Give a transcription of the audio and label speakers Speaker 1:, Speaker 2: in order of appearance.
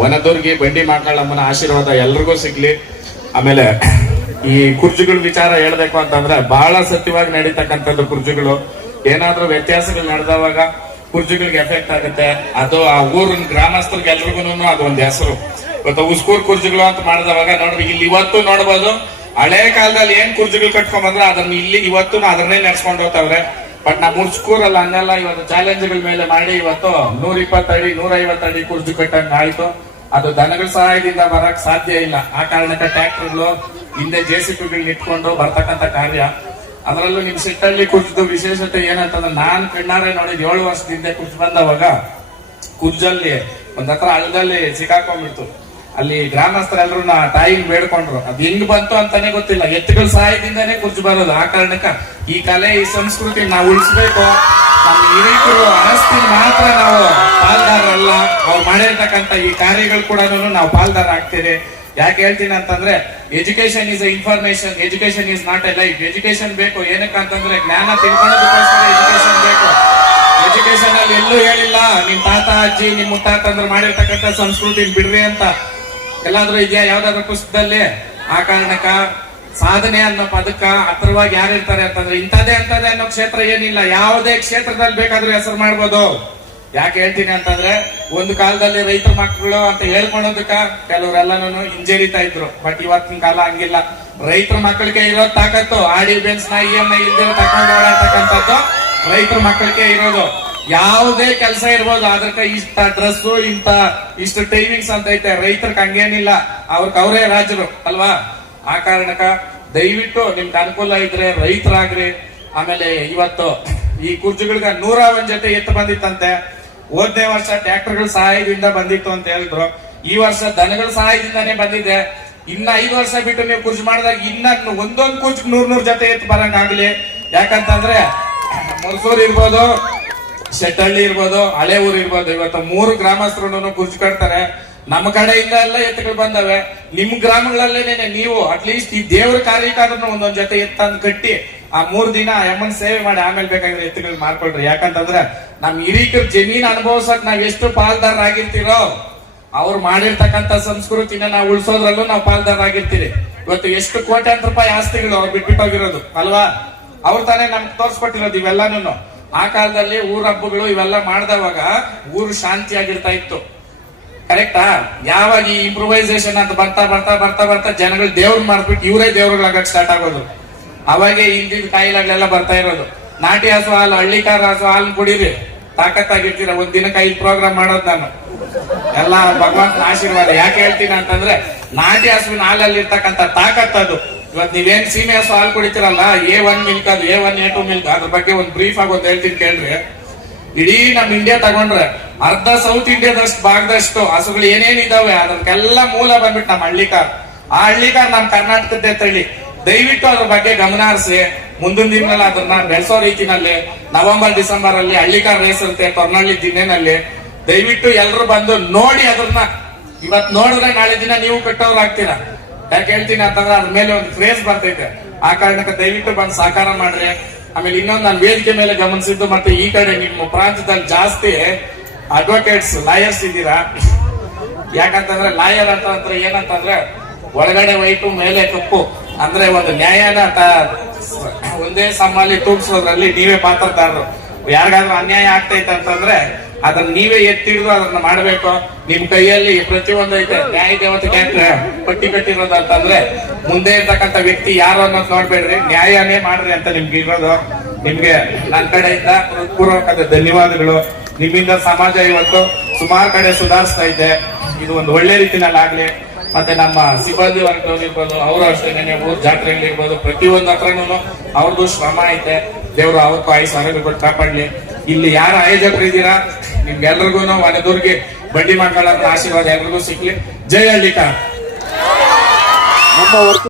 Speaker 1: ವನದುರ್ಗಿ ಬಂಡಿ ಮಾಕಳಮ್ಮನ ಆಶೀರ್ವಾದ ಎಲ್ರಿಗೂ ಸಿಗ್ಲಿ. ಆಮೇಲೆ ಈ ಕುರ್ಜಿಗಳ ವಿಚಾರ ಹೇಳ್ಬೇಕು ಅಂತಂದ್ರೆ ಬಹಳ ಸತ್ಯವಾಗಿ ನಡೀತಕ್ಕಂಥದ್ದು ಕುರ್ಜಿಗಳು. ಏನಾದ್ರೂ ವ್ಯತ್ಯಾಸಗಳು ನಡೆದವಾಗ ಕುರ್ಜಿಗಳಿಗೆ ಎಫೆಕ್ಟ್ ಆಗುತ್ತೆ. ಅದು ಆ ಊರಿನ ಗ್ರಾಮಸ್ಥರಿಗೆ ಎಲ್ರಿಗೂ ಅದೊಂದು ಹೆಸರು. ಇವತ್ತು ಉಸ್ಕೂರ್ ಕುರ್ಜಿಗಳು ಅಂತ ಮಾಡಿದವಾಗ ನೋಡ್ರಿ, ಇಲ್ಲಿ ಇವತ್ತು ನೋಡ್ಬೋದು, ಹಳೆ ಕಾಲದಲ್ಲಿ ಏನ್ ಕುರ್ಜಿಗಳು ಕಟ್ಕೊಂಡ್ ಬಂದ್ರೆ, ಅದನ್ನ ಇಲ್ಲಿ ಇವತ್ತು ಅದನ್ನೇ ನಡ್ಸ್ಕೊಂಡು ಹೋಗ್ತಾವ್ರೆ. ಬಟ್ ನಾ ಮುಡ್ಸ್ಕೂರಲ್ಲ ಅನ್ನೆಲ್ಲ ಇವತ್ತು ಚಾಲೆಂಜ್ಗಳ ಮೇಲೆ ಮಾಡಿ, ಇವತ್ತು ನೂರ ಇಪ್ಪತ್ತಡಿ ನೂರ ಐವತ್ತಡಿ ಕುರ್ಜು ಕಟ್ಟಂಗ್ ಆಯ್ತು. ಅದು ದನಗಳ ಸಹಾಯದಿಂದ ಬರಕ್ ಸಾಧ್ಯ ಇಲ್ಲ. ಆ ಕಾರಣಕ್ಕೆ ಟ್ರ್ಯಾಕ್ಟರ್ಗಳು ಹಿಂದೆ ಜೆ ಸಿ ಇಟ್ಕೊಂಡು ಬರ್ತಕ್ಕಂಥ ಕಾರ್ಯ. ಅದರಲ್ಲೂ ನಿಮ್ ಸಿಟ್ಟಲ್ಲಿ ಕುರ್ಜದ ವಿಶೇಷತೆ ಏನಂತಂದ್ರೆ, ನಾನ್ ಕಣ್ಣಾರೆ ನೋಡಿದ್ ಏಳು ವರ್ಷದಿಂದ ಕುರ್ಜ್ ಬಂದವಾಗ, ಕುರ್ಜಲ್ಲಿ, ಒಂದ್ ಹತ್ರ ಹಳ್ಳದಲ್ಲಿ ಸಿಕ್ಕಾಕೊಂಡ್ಬಿಡ್ತು. ಅಲ್ಲಿ ಗ್ರಾಮಸ್ಥರೆಲ್ಲರೂ ತಾಯಿಗೆ ಬೇಡ್ಕೊಂಡ್ರು. ಅದು ಹೆಂಗ್ ಬಂತು ಅಂತಾನೆ ಗೊತ್ತಿಲ್ಲ. ಎತ್ತುಗಳ ಸಹಾಯದಿಂದಾನೇ ಕುರ್ಚು ಬರೋದು. ಆ ಕಾರಣಕ್ಕ ಈ ಕಲೆ, ಈ ಸಂಸ್ಕೃತಿ ನಾವು ಉಳಿಸ್ಬೇಕು. ನಮ್ಮ ಹಿರಿಯರು ಅನಸ್ತಿ ಮಾತ್ರ ನಾವು ಪಾಲ್ದಾರಲ್ಲ ಅವ್ರು ಮಾಡಿರ್ತಕ್ಕಂಥ ಈ ಕಾರ್ಯಗಳು ಕೂಡ ನಾವು ಪಾಲ್ದಾರ ಆಗ್ತೇವೆ. ಯಾಕೆ ಹೇಳ್ತೀನಿ ಅಂತಂದ್ರೆ education is information education is not a life education ಬೇಕು. ಏನಕ್ಕೆ ಅಂತಂದ್ರೆ, ಜ್ಞಾನ ತಿಳ್ಕೊಳ್ಳೋದಕ್ಕೋಸ್ಕರ ಎಜುಕೇಶನ್ ಬೇಕು. ಎಜುಕೇಶನ್ ಅಲ್ಲಿ ಎಲ್ಲೂ ಹೇಳಿಲ್ಲ, ನಿಮ್ ತಾತ, ಅಜ್ಜಿ, ನಿಮ್ ಮುತ್ತಾತಂದ್ರೆ ಮಾಡಿರ್ತಕ್ಕಂಥ ಸಂಸ್ಕೃತಿ ಬಿಡ್ರಿ ಅಂತ. ಎಲ್ಲಾದ್ರೂ ಇದೆಯಾ? ಯಾವ್ದಾದ್ರು ಪುಸ್ತಕದಲ್ಲಿ? ಆ ಕಾರಣಕ್ಕ ಸಾಧನೆ ಅನ್ನೋ ಪದಕ ಹತ್ರವಾಗಿ ಯಾರು ಇರ್ತಾರೆ ಅಂತಂದ್ರೆ ಇಂಥದೇ ಅಂತದೇ ಅನ್ನೋ ಕ್ಷೇತ್ರ ಏನಿಲ್ಲ. ಯಾವುದೇ ಕ್ಷೇತ್ರದಲ್ಲಿ ಬೇಕಾದ್ರೂ ಹೆಸರು ಮಾಡ್ಬೋದು. ಯಾಕೆ ಹೇಳ್ತೀನಿ ಅಂತಂದ್ರೆ ಒಂದು ಕಾಲದಲ್ಲಿ ರೈತರ ಮಕ್ಕಳು ಅಂತ ಹೇಳ್ಕೊಳೋದಕ್ಕ ಕೆಲವರೆಲ್ಲನೂ ಹಿಂಜರಿತಾ ಇದ್ರು. ಬಟ್ ಇವತ್ತಿನ ಕಾಲ ಹಂಗಿಲ್ಲ. ರೈತರ ಮಕ್ಕಳಿಗೆ ಇರೋ ತಾಕತ್ತು ಆಡಿ ಬೆನ್ಸ್ನ ಇ ಎಂ ಐ ಇಲ್ದಿರೋ ತಕೊಂಡು ರೈತರ ಮಕ್ಕಳಿಗೆ ಇರೋದು. ಯಾವುದೇ ಕೆಲಸ ಇರ್ಬೋದು ಅದಕ್ಕೆ ಇಷ್ಟ ಡ್ರೆಸ್ ಇಂತ ಇಷ್ಟು ಟೈಮಿಂಗ್ಸ್ ಅಂತ ಐತೆ. ರೈತರ ಹಂಗೇನಿಲ್ಲ. ಅವ್ರಕ್ ಅವರೇ ರಾಜರು, ಅಲ್ವಾ? ಆ ಕಾರಣಕ್ಕ ದಯವಿಟ್ಟು ನಿಮ್ಗೆ ಅನುಕೂಲ ಇದ್ರೆ ರೈತರಾಗ್ರಿ. ಆಮೇಲೆ ಇವತ್ತು ಈ ಕುರ್ಜಿಗಳಿಗೆ ನೂರ ಒಂದ್ ಜೊತೆ ಎತ್ತು ಬಂದಿತ್ತಂತೆ. ಹೋದ್ನೇ ವರ್ಷ ಟ್ರ್ಯಾಕ್ಟರ್ಗಳ ಸಹಾಯದಿಂದ ಬಂದಿತ್ತು ಅಂತ ಹೇಳಿದ್ರು. ಈ ವರ್ಷ ದನಗಳ ಸಹಾಯದಿಂದಾನೇ ಬಂದಿದೆ. ಇನ್ನ ಐದು ವರ್ಷ ಬಿಟ್ಟು ನೀವು ಕುರ್ಜಿ ಮಾಡಿದಾಗ ಇನ್ನ ಒಂದೊಂದು ಕುರ್ಜಿ ನೂರ್ ನೂರ್ ಜೊತೆ ಎತ್ತು ಬರಂಗಾಗ್ಲಿ ಯಾಕಂತಂದ್ರೆ ಮೊಸೂರ್ ಇರ್ಬೋದು ಶೆಟ್ಟಳ್ಳಿ ಇರ್ಬೋದು, ಹಳೆ ಊರು ಇರ್ಬೋದು, ಇವತ್ತು ಮೂರು ಗ್ರಾಮಸ್ಥರನ್ನು ಕುರ್ಚಿ ಕಟ್ತಾರೆ ನಮ್ಮ ಕಡೆಯಿಂದ ಎಲ್ಲ ಎತ್ತುಗಳು ಬಂದವೆ. ನಿಮ್ ಗ್ರಾಮಗಳಲ್ಲೇನೆ ನೀವು ಅಟ್ಲೀಸ್ಟ್ ಈ ದೇವರ ಕಾರ್ಯಕ್ಕಾದ್ರೂ ಒಂದೊಂದ್ ಜೊತೆ ಎತ್ತಂದು ಕಟ್ಟಿ ಆ ಮೂರ್ ದಿನ ಎಮ್ಮನ್ ಸೇವೆ ಮಾಡಿ ಆಮೇಲೆ ಬೇಕಾದ್ರೆ ಎತ್ತುಗಳು ಮಾಡ್ಕೊಳ್ರಿ ಯಾಕಂತಂದ್ರೆ ನಮ್ ಹಿರೀಕರ್ ಜಮೀನ್ ಅನುಭವಿಸಕ್ ನಾವ್ ಎಷ್ಟು ಪಾಲ್ದಾರರಾಗಿರ್ತೀರೋ, ಅವ್ರು ಮಾಡಿರ್ತಕ್ಕಂಥ ಸಂಸ್ಕೃತಿನ ನಾವು ಉಳಿಸೋದ್ರಲ್ಲೂ ನಾವು ಪಾಲ್ದಾರರಾಗಿರ್ತೀರಿ. ಇವತ್ತು ಎಷ್ಟು ಕೋಟ್ಯಾಂತರ ರೂಪಾಯಿ ಆಸ್ತಿಗಳು ಅವ್ರು ಬಿಟ್ಬಿಟ್ಟೋಗಿರೋದು, ಅಲ್ವಾ? ಅವ್ರು ತಾನೇ ನಮ್ಗೆ ತೋರ್ಸ್ಕೊಟ್ಟಿರೋದು ಇವೆಲ್ಲಾನು ಆ ಕಾಲದಲ್ಲಿ ಊರ ಹಬ್ಬಗಳು ಇವೆಲ್ಲ ಮಾಡಿದವಾಗ ಊರು ಶಾಂತಿಯಾಗಿರ್ತಾ ಇತ್ತು. ಕರೆಕ್ಟಾ? ಯಾವಾಗ ಈ ಇಂಪ್ರೂವೈಸೇಷನ್ ಅಂತ ಬರ್ತಾ ಬರ್ತಾ ಬರ್ತಾ ಬರ್ತಾ ಜನಗಳು ದೇವ್ರು ಮಾಡ್ಬಿಟ್ಟು ಇವರೇ ದೇವ್ರಗಳಾಗಕ್ ಸ್ಟಾರ್ಟ್ ಆಗೋದು. ಅವಾಗೆ ಹಿಂದಿನ ಕಾಯಿಲೆಗಳೆಲ್ಲ ಬರ್ತಾ ಇರೋದು. ನಾಟಿ ಹಸು ಹಾಲು, ಹಳ್ಳಿಕಾರ ಹಸು ಹಾಲು ಕುಡೀರಿ. ತಾಕತ್ತಾಗಿರ್ತೀರ. ಒಂದ್ ದಿನಕ್ಕೆ ಐದು ಪ್ರೋಗ್ರಾಮ್ ಮಾಡೋದು ನಾನು. ಎಲ್ಲ ಭಗವಂತನ ಆಶೀರ್ವಾದ. ಯಾಕೆ ಹೇಳ್ತೀನಿ ಅಂತಂದ್ರೆ ನಾಟಿ ಹಸುವಿನ ಹಾಲಲ್ಲಿ ಇರ್ತಕ್ಕಂಥ ತಾಕತ್ ಅದು. ಇವತ್ತು ನೀವೇನ್ ಸೀಮೆ ಹಸು ಹಾಲು ಕುಡಿತೀರಲ್ಲ ಎ ಒನ್ ಮಿಲ್ಕ್ ಅದು A one A two milk ಅದ್ರ ಬಗ್ಗೆ ಒಂದು ಬ್ರೀಫ್ ಆಗಿ ಒಂದು ಹೇಳ್ತೀನಿ ಕೇಳ್ರಿ. ಇಡೀ ನಮ್ ಇಂಡಿಯಾ ತಗೊಂಡ್ರೆ ಅರ್ಧ ಸೌತ್ ಇಂಡಿಯಾದಷ್ಟು ಭಾಗದಷ್ಟು ಹಸುಗಳು ಏನೇನಿದಾವೆ ಅದಕ್ಕೆಲ್ಲ ಮೂಲ ಬಂದ್ಬಿಟ್ಟು ನಮ್ಮ ಹಳ್ಳಿಕಾರ್. ಆ ಹಳ್ಳಿಕಾರ್ ನಮ್ ಕರ್ನಾಟಕದ್ದೇ ತಳಿ ದಯವಿಟ್ಟು ಅದ್ರ ಬಗ್ಗೆ ಗಮನ ಹರಿಸಿ, ಮುಂದಿನ ದಿನದಲ್ಲಿ ಅದನ್ನ ಬೆಳೆಸೋ ರೀತಿನಲ್ಲಿ, ನವೆಂಬರ್ ಡಿಸೆಂಬರ್ ಅಲ್ಲಿ ಹಳ್ಳಿಕಾರ್ ರೇಸ್ ಇರುತ್ತೆ ಕೊರ್ನಳ್ಳಿ ದಿನೇನಲ್ಲಿ ದಯವಿಟ್ಟು ಎಲ್ರು ಬಂದು ನೋಡಿ ಅದನ್ನ ಇವತ್ ನೋಡಿದ್ರೆ ನಾಳೆ ದಿನ ನೀವು ಕಟ್ಟೋರು ಆಗ್ತೀರಾ ಯಾಕೆ ಹೇಳ್ತೀನಿ ಅಂತಂದ್ರೆ ಅದ್ರ ಮೇಲೆ ಒಂದು ಕ್ರೇಜ್ ಬರ್ತೈತೆ ಆ ಕಾರಣಕ್ಕೆ ದಯವಿಟ್ಟು ಬಂದು ಸಹಕಾರ ಮಾಡ್ರಿ. ಆಮೇಲೆ ಇನ್ನೊಂದು ನಾನು ವೇದಿಕೆ ಮೇಲೆ ಗಮನಿಸಿದ್ದು ಮತ್ತೆ ಈ ಕಡೆ ನಿಮ್ಮ ಪ್ರಾಂತ್ಯದಲ್ಲಿ ಜಾಸ್ತಿ ಅಡ್ವೊಕೇಟ್ಸ್ ಲಾಯರ್ಸ್ ಇದ್ದೀರಾ? ಯಾಕಂತಂದ್ರೆ ಲಾಯರ್ ಅಂತ ಅಂದ್ರೆ ಏನಂತಂದ್ರೆ ಒಳಗಡೆ ವೈಟು ಮೇಲೆ ಕಪ್ಪು. ಅಂದ್ರೆ ಒಂದು ನ್ಯಾಯನ ಒಂದೇ ಸಮ್ಮಲ್ಲಿ ತೂಗಿಸೋದ್ರಲ್ಲಿ ನೀವೇ ಪಾತ್ರದಾರರು ಯಾರಿಗಾದ್ರೂ ಅನ್ಯಾಯ ಆಗ್ತೈತೆ ಅಂತಂದ್ರೆ ಅದನ್ನ ನೀವೇ ಎತ್ತಿಡಿದು ಅದನ್ನ ಮಾಡಬೇಕು. ನಿಮ್ ಕೈಯಲ್ಲಿ ಪ್ರತಿಯೊಂದು ಐತೆ. ನ್ಯಾಯ ದೇವತೆ ಪಟ್ಟಿ ಕಟ್ಟಿರೋದು ಅಂತಂದ್ರೆ ಮುಂದೆ ಇರ್ತಕ್ಕಂಥ ವ್ಯಕ್ತಿ ಯಾರು ಅನ್ನೋದು ನೋಡ್ಬೇಡ್ರಿ. ನ್ಯಾಯನೇ ಮಾಡ್ರಿ ಅಂತ ನಿಮ್ಗೆ ಇರೋದು. ನಿಮ್ಗೆ ನನ್ನ ಕಡೆಯಿಂದ ಪೂರ್ವಕದ ಧನ್ಯವಾದಗಳು. ನಿಮ್ಮಿಂದ ಸಮಾಜ ಇವತ್ತು ಸುಮಾರು ಕಡೆ ಸುಧಾರಿಸ್ತಾ ಇದೆ. ಇದು ಒಂದು ಒಳ್ಳೆ ರೀತಿನಲ್ಲಿ ಆಗ್ಲಿ ಮತ್ತೆ ನಮ್ಮ ಸಿಬ್ಬಂದಿ ವರ್ಗದವ್ರಿರ್ಬೋದು, ಅವರು ಅಷ್ಟೇ ಊರ್ ಜಾತ್ರೆಗಳು ಇರ್ಬೋದು, ಪ್ರತಿಯೊಂದು ಹತ್ರನೂ ಅವ್ರದ್ದು ಶ್ರಮ ಐತೆ. ದೇವರು ಅವತ್ತು ಆಯುಸ್ ಆರೋಗ್ಯ ಕಾಪಾಡ್ಲಿ. ಇಲ್ಲಿ ಯಾರು ಆಯೋಜಕರು ಇದ್ದೀರಾ ನಿಮ್ಗೆಲ್ರಿಗೂ ಮನೆದೂರ್ಗೆ ಬಂಡಿ ಮಕ್ಕಳ ಆಶೀರ್ವಾದ ಎಲ್ರಿಗೂ ಸಿಕ್ಲಿ ಜೈ ಹಳ್ಳಿಕ
Speaker 2: ನಮ್ಮ ವರ್ತ